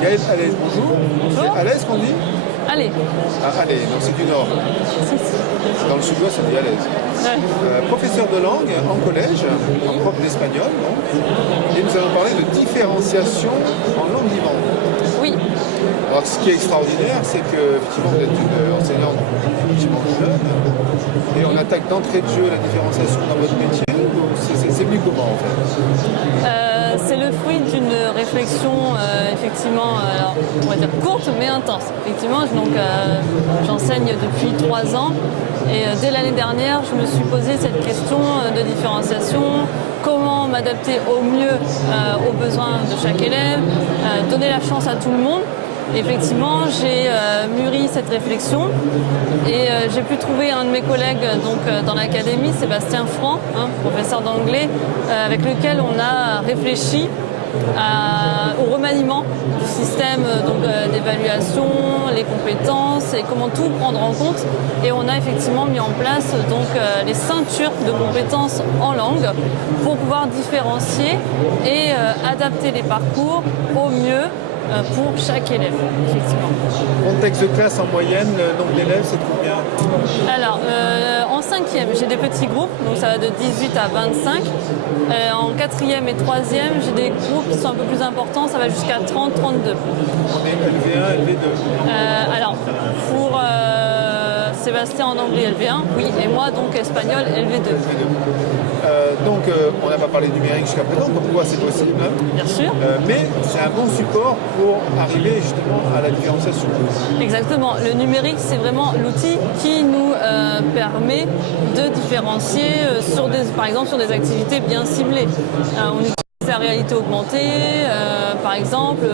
Gaëlle Allez, bonjour. Bonjour. C'est Alès qu'on dit? Allez. Ah, allez, donc c'est du nord. Dans le sud-ouest, on dit Alès. Ouais. Professeur de langue en collège, en prof d'espagnol, donc. Et nous allons parler de différenciation en langue vivante. Oui. Alors, ce qui est extraordinaire, c'est que effectivement, vous êtes une enseignante effectivement jeune, et on attaque d'entrée de jeu la différenciation dans votre métier. C'est venu comment en fait? C'est le fruit d'une réflexion effectivement, alors, on va dire courte mais intense. Effectivement, j'enseigne depuis 3 ans et dès l'année dernière, je me suis posé cette question de différenciation. Comment m'adapter au mieux aux besoins de chaque élève, donner la chance à tout le monde. Effectivement, j'ai mûri cette réflexion et j'ai pu trouver un de mes collègues dans l'académie, Sébastien Franc, professeur d'anglais, avec lequel on a réfléchi au remaniement du système d'évaluation, les compétences et comment tout prendre en compte. Et on a effectivement mis en place les ceintures de compétences en langue pour pouvoir différencier et adapter les parcours au mieux pour chaque élève, effectivement. Contexte de classe en moyenne, le nombre d'élèves, c'est combien? Alors, en 5e, j'ai des petits groupes, donc ça va de 18 à 25. En 4e et 3e, j'ai des groupes qui sont un peu plus importants, ça va jusqu'à 30-32. On est LV1, LV2. Alors, pour Sébastien en anglais LV1, oui, et moi donc espagnol LV2. Donc, on n'a pas parlé numérique jusqu'à présent, donc on voit c'est possible. Bien sûr. Mais c'est un bon support pour arriver justement à la différenciation. Exactement. Le numérique, c'est vraiment l'outil qui nous permet de différencier par exemple sur des activités bien ciblées. On utilise la réalité augmentée, par exemple,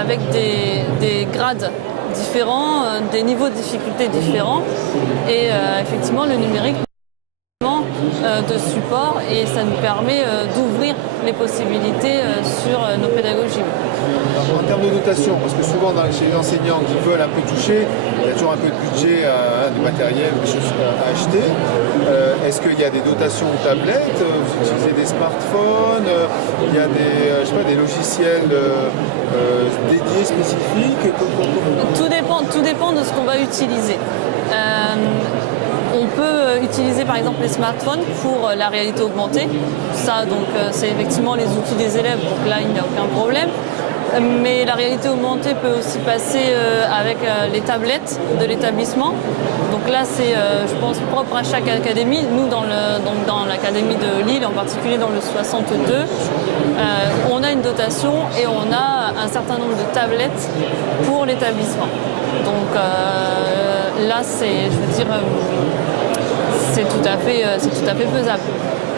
avec des grades différents, des niveaux de difficulté différents. Et effectivement, le numérique de support et ça nous permet d'ouvrir les possibilités sur nos pédagogies. En termes de dotation, parce que souvent chez les enseignants qui veulent un peu toucher, il y a toujours un peu de budget, du matériel, des choses à acheter. Est-ce qu'il y a des dotations aux tablettes? Vous utilisez des smartphones? Il y a des logiciels dédiés, spécifiques? Tout dépend de ce qu'on va utiliser. On peut utiliser par exemple les smartphones pour la réalité augmentée. Ça, c'est effectivement les outils des élèves, donc là, il n'y a aucun problème. Mais la réalité augmentée peut aussi passer avec les tablettes de l'établissement. Donc là, c'est, je pense, propre à chaque académie. Nous, dans l'académie de Lille, en particulier dans le 62, on a une dotation et on a un certain nombre de tablettes pour l'établissement. Donc là, c'est tout à fait faisable.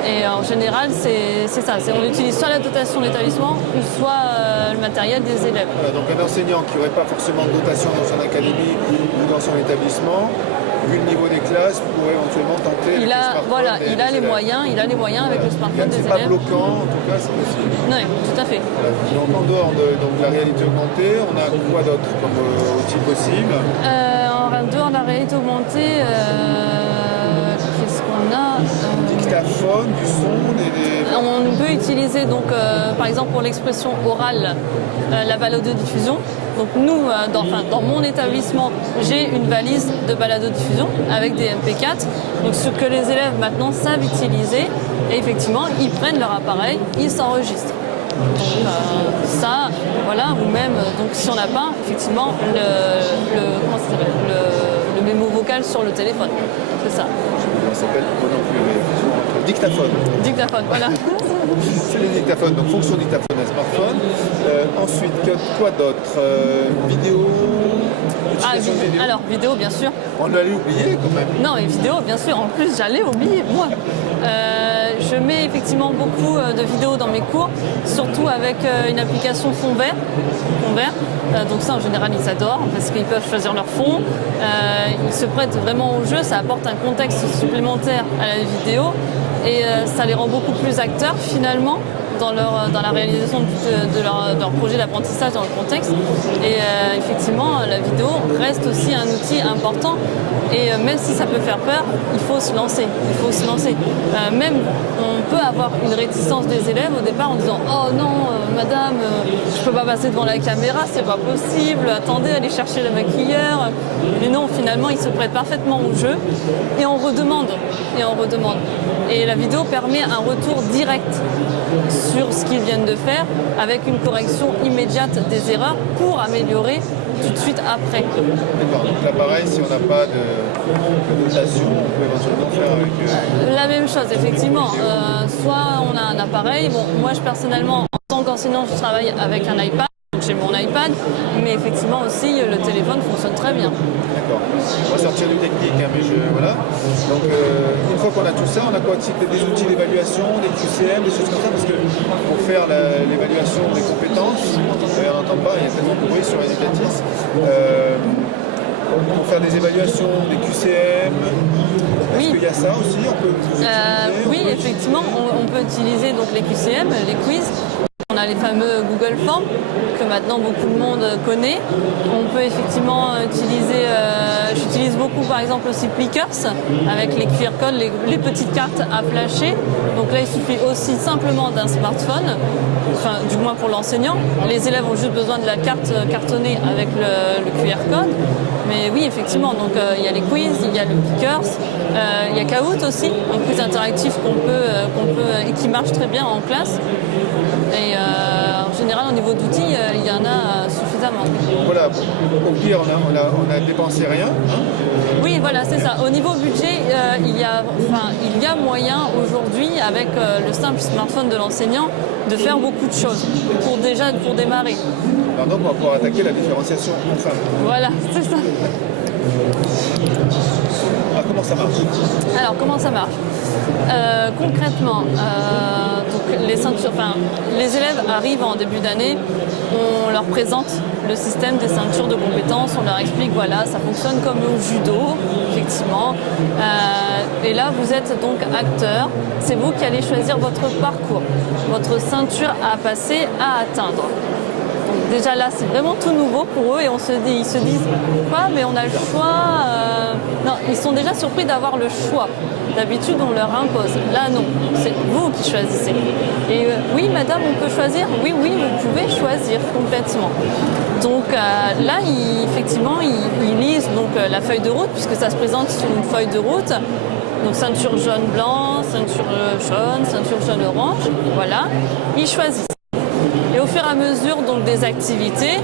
Et en général, c'est ça. On utilise soit la dotation de l'établissement, soit le matériel des élèves. Voilà, donc un enseignant qui n'aurait pas forcément de dotation dans son académie ou dans son établissement, vu le niveau des classes, pourrait éventuellement tenter il a les moyens avec le smartphone des élèves. C'est pas bloquant, en tout cas, c'est possible. Oui, tout à fait. Voilà. Donc en dehors de la réalité augmentée, on a quoi d'autre comme outil possible? En dehors de la réalité augmentée, qu'est-ce qu'on a Dictaphone, du son, On peut utiliser par exemple pour l'expression orale la balado-diffusion. Donc nous, dans mon établissement, j'ai une valise de balado-diffusion avec des MP4. Donc ce que les élèves maintenant savent utiliser, et effectivement, ils prennent leur appareil, ils s'enregistrent. Donc ça, voilà, ou même si on n'a pas effectivement le mémo vocal sur le téléphone. C'est ça. Ça s'appelle moi non plus, dictaphone. Dictaphone, voilà. C'est les dictaphones, donc fonction dictaphone à smartphone. Ensuite, quoi d'autre? Vidéo. Vidéo. Alors, vidéo, bien sûr. On allait oublier quand même. Non, mais vidéo, bien sûr. En plus, j'allais oublier, moi. Je mets effectivement beaucoup de vidéos dans mes cours, surtout avec une application fond vert. Donc ça, en général, ils adorent parce qu'ils peuvent choisir leur fond. Ils se prêtent vraiment au jeu. Ça apporte un contexte supplémentaire à la vidéo et ça les rend beaucoup plus acteurs finalement. dans la réalisation de leur projet d'apprentissage dans le contexte. Et effectivement, la vidéo reste aussi un outil important. Et même si ça peut faire peur, il faut se lancer. Même on peut avoir une réticence des élèves au départ en disant « Oh non, madame, je ne peux pas passer devant la caméra, c'est pas possible, attendez, allez chercher le maquilleur. » Mais non, finalement, ils se prêtent parfaitement au jeu et on redemande. Et la vidéo permet un retour direct sur ce qu'ils viennent de faire avec une correction immédiate des erreurs pour améliorer tout de suite après. D'accord, donc là pareil, si on n'a pas de notation, on peut éventuellement faire avec... La même chose, effectivement. Soit on a un appareil, bon, moi personnellement, en tant qu'enseignant, je travaille avec un iPad, donc j'ai mon iPad, mais effectivement aussi le téléphone fonctionne très bien. D'accord. On va sortir du technique, hein, mais voilà. Donc une fois qu'on a tout ça, on a quoi type des outils d'évaluation, des QCM, des choses comme ça, parce que pour faire l'évaluation des compétences, on n'entend pas, il y a tellement de bruit sur Educatis. Pour faire des évaluations, des QCM, est-ce qu'il y a ça aussi? Oui, effectivement, on peut utiliser donc les QCM, les quiz. On a les fameux Google Forms que maintenant beaucoup de monde connaît. On peut effectivement utiliser, j'utilise beaucoup par exemple aussi Plickers avec les QR codes, les petites cartes à flasher. Donc là il suffit aussi simplement d'un smartphone, enfin du moins pour l'enseignant. Les élèves ont juste besoin de la carte cartonnée avec le QR code. Mais oui effectivement, donc il y a les quiz, il y a le Plickers, il y a Kahoot aussi, un quiz interactif et qui marche très bien en classe. Et en général, au niveau d'outils, il y en a suffisamment. Voilà, au pire, on a dépensé rien. Oui, voilà, c'est ça. Au niveau budget, il y a moyen aujourd'hui, avec le simple smartphone de l'enseignant, de faire beaucoup de choses pour démarrer. Alors donc, on va pouvoir attaquer la différenciation enfin. Voilà, c'est ça. Alors, comment ça marche? Alors, comment ça marche? Concrètement, donc les élèves arrivent en début d'année, on leur présente le système des ceintures de compétences, on leur explique voilà, ça fonctionne comme au judo, effectivement. Et là, vous êtes donc acteur, c'est vous qui allez choisir votre parcours, votre ceinture à passer, à atteindre. Donc déjà là, c'est vraiment tout nouveau pour eux et ils se disent quoi, mais on a le choix. Non, ils sont déjà surpris d'avoir le choix. D'habitude, on leur impose. Là, non, c'est vous qui choisissez. Et oui, madame, on peut choisir. Oui, vous pouvez choisir complètement. Donc là, effectivement, ils lisent donc, la feuille de route, puisque ça se présente sur une feuille de route. Donc ceinture jaune-blanc, ceinture jaune, ceinture jaune-orange. Voilà, ils choisissent. Et au fur et à mesure donc, des activités,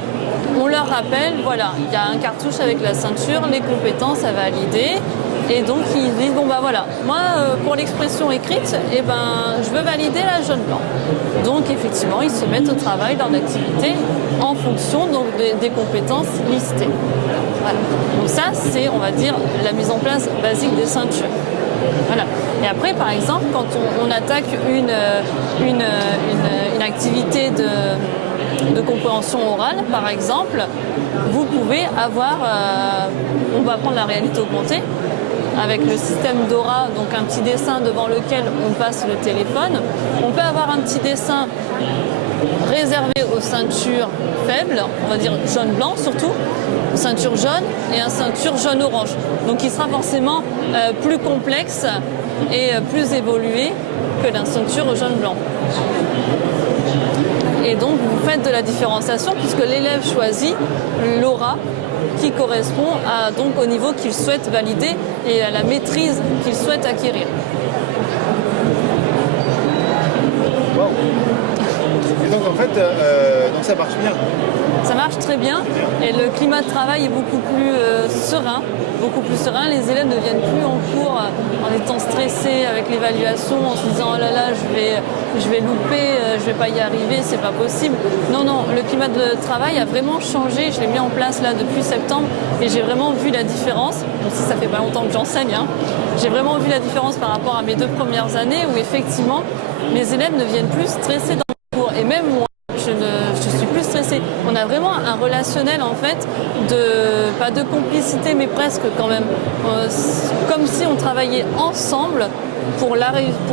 on leur rappelle, voilà, il y a un cartouche avec la ceinture, les compétences à valider. Et donc ils disent, bon bah voilà, moi pour l'expression écrite, je veux valider la jaune-blanc. Donc effectivement, ils se mettent au travail dans l'activité en fonction donc, des compétences listées. Voilà. Donc ça, c'est, on va dire, la mise en place basique des ceintures. Voilà. Et après, par exemple, quand on attaque une activité de compréhension orale, par exemple, vous pouvez avoir, on va prendre la réalité augmentée, avec le système Dora, donc un petit dessin devant lequel on passe le téléphone. On peut avoir un petit dessin réservé aux ceintures faibles, on va dire jaune-blanc surtout, ceinture jaune et un ceinture jaune-orange. Donc il sera forcément plus complexe et plus évolué que la ceinture jaune-blanc. Et donc vous faites de la différenciation puisque l'élève choisit l'aura qui correspond donc au niveau qu'il souhaite valider et à la maîtrise qu'il souhaite acquérir. Wow. Et donc en fait, donc ça marche bien. Ça marche très bien et le climat de travail est beaucoup plus serein. Les élèves ne viennent plus en cours en étant stressés avec l'évaluation, en se disant oh là là, je vais louper, je vais pas y arriver, c'est pas possible. Non, le climat de travail a vraiment changé. Je l'ai mis en place là depuis septembre et j'ai vraiment vu la différence. Bon, si ça fait pas longtemps que j'enseigne, j'ai vraiment vu la différence par rapport à mes 2 premières années où effectivement mes élèves ne viennent plus stressés dans le cours et même moi. Je suis plus stressée. On a vraiment un relationnel en fait, pas de complicité mais presque quand même, comme si on travaillait ensemble pour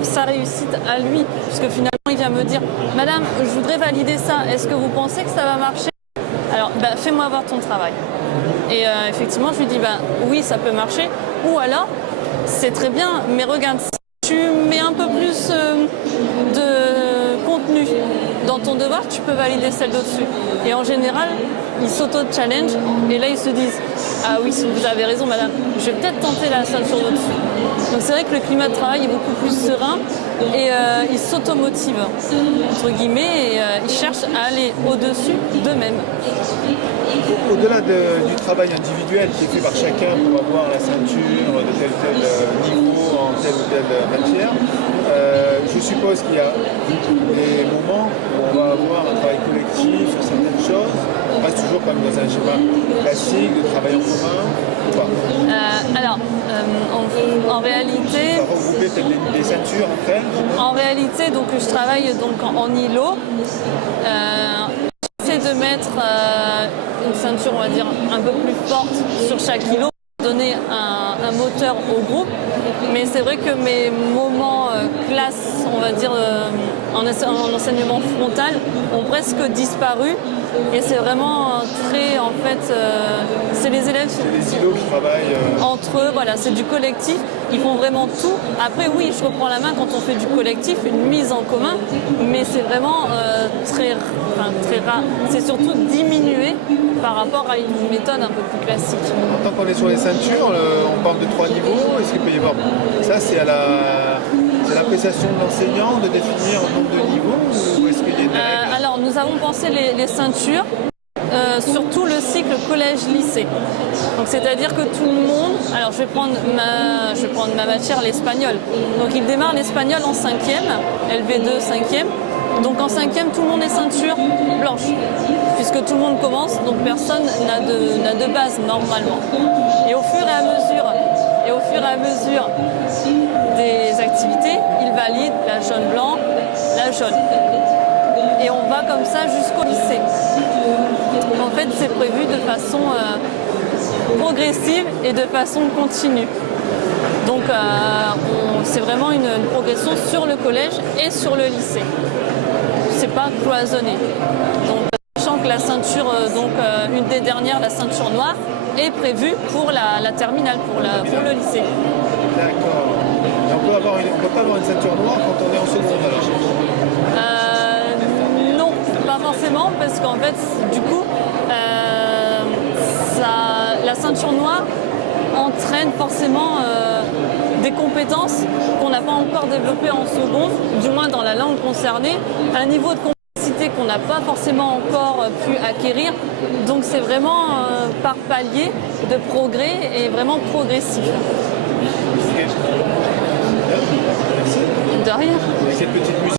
sa réussite à lui, puisque finalement il vient me dire « Madame, je voudrais valider ça, est-ce que vous pensez que ça va marcher ?» Alors, fais-moi voir ton travail. Et effectivement, je lui dis oui, ça peut marcher. Ou alors, c'est très bien, mais regarde, si tu mets un peu plus de contenu dans ton devoir, tu peux valider celle d'au-dessus. Et en général, ils s'auto-challenge et là, ils se disent ah oui, vous avez raison, madame, je vais peut-être tenter la ceinture d'au-dessus. Donc c'est vrai que le climat de travail est beaucoup plus serein et ils s'automotivent, entre guillemets, et ils cherchent à aller au-dessus d'eux-mêmes. Au-delà du travail individuel qui est fait par chacun pour avoir la ceinture de tel ou tel niveau en telle ou telle matière, je suppose qu'il y a des moments où on va avoir un travail collectif sur certaines choses. On reste toujours comme dans un schéma classique de travail en commun ou pas? En réalité, on va regrouper peut-être des ceintures entre elles. En réalité, donc je travaille donc en îlot. J'essaie de mettre une ceinture, on va dire, un peu plus forte sur chaque îlot, pour donner un moteur au groupe. Mais c'est vrai que mes moments classe, on va dire, en enseignement frontal, ont presque disparu. Et c'est vraiment très, en fait, c'est les élèves. C'est les îlots qui travaillent. Entre eux, voilà, c'est du collectif. Ils font vraiment tout. Après, oui, je reprends la main quand on fait du collectif, une mise en commun. Mais c'est vraiment très rare. C'est surtout diminué par rapport à une méthode un peu plus classique. Tant qu'on est sur les ceintures, on parle de 3 niveaux. Est-ce qu'il peut y avoir... Ça, c'est à l'appréciation de l'enseignant de définir un nombre de niveaux ou est-ce qu'il y a des règles? Alors, nous avons pensé les ceintures sur tout le cycle collège-lycée. Donc, c'est-à-dire que tout le monde... Alors, je vais prendre ma matière, l'espagnol. Donc, il démarre l'espagnol en 5e, LV2 5e. Donc, en 5e, tout le monde est ceinture blanche, puisque tout le monde commence, donc personne n'a de base normalement. Et au fur et à mesure des activités, il valide la jaune-blanc, la jaune. Et on va comme ça jusqu'au lycée. En fait, c'est prévu de façon progressive et de façon continue. Donc, c'est vraiment une progression sur le collège et sur le lycée. C'est pas cloisonné. Donc, sachant que la ceinture, une des dernières, la ceinture noire, est prévue pour la terminale, pour le lycée. D'accord. On peut pas avoir une ceinture noire quand on est en seconde alors? Non, pas forcément, parce qu'en fait, du coup, la ceinture noire entraîne forcément des compétences qu'on n'a pas encore développées en seconde, du moins dans la langue concernée, un niveau de complexité qu'on n'a pas forcément encore pu acquérir. Donc c'est vraiment par palier de progrès et vraiment progressif. Merci. De rien. Et cette petite musique.